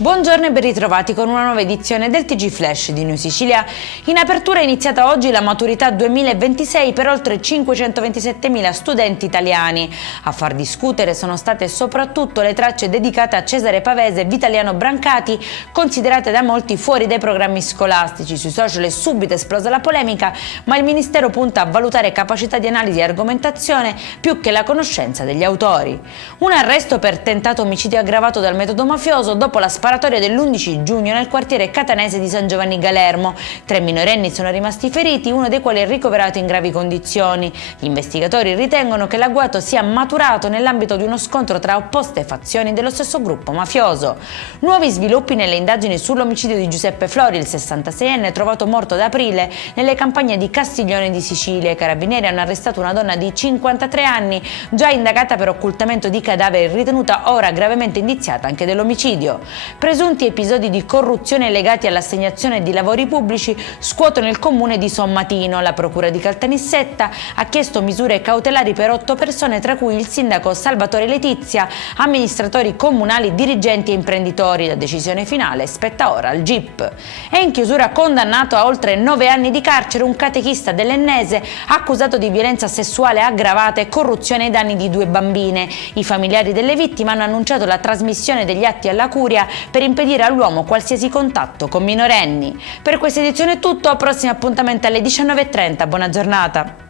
Buongiorno e ben ritrovati con una nuova edizione del TG Flash di New Sicilia. In apertura è iniziata oggi la maturità 2026 per oltre 527.000 studenti italiani. A far discutere sono state soprattutto le tracce dedicate a Cesare Pavese e Vitaliano Brancati, considerate da molti fuori dai programmi scolastici. Sui social è subito esplosa la polemica, ma il Ministero punta a valutare capacità di analisi e argomentazione più che la conoscenza degli autori. Un arresto per tentato omicidio aggravato dal metodo mafioso dopo la sparatoria dell'11 giugno nel quartiere catanese di San Giovanni Galermo. 3 minorenni sono rimasti feriti, uno dei quali è ricoverato in gravi condizioni. Gli investigatori ritengono che l'agguato sia maturato nell'ambito di uno scontro tra opposte fazioni dello stesso gruppo mafioso. Nuovi sviluppi nelle indagini sull'omicidio di Giuseppe Flori, il 66enne trovato morto ad aprile nelle campagne di Castiglione di Sicilia. I carabinieri hanno arrestato una donna di 53 anni, già indagata per occultamento di cadaveri, ritenuta ora gravemente indiziata anche dell'omicidio. Presunti episodi di corruzione legati all'assegnazione di lavori pubblici scuotono il comune di Sommatino. La procura di Caltanissetta ha chiesto misure cautelari per 8 persone, tra cui il sindaco Salvatore Letizia, amministratori comunali, dirigenti e imprenditori. La decisione finale spetta ora al GIP. È in chiusura condannato a oltre 9 anni di carcere un catechista dell'Ennese accusato di violenza sessuale aggravata e corruzione ai danni di 2 bambine. I familiari delle vittime hanno annunciato la trasmissione degli atti alla curia per impedire all'uomo qualsiasi contatto con minorenni. Per questa edizione è tutto, al prossimo appuntamento alle 19:30, buona giornata!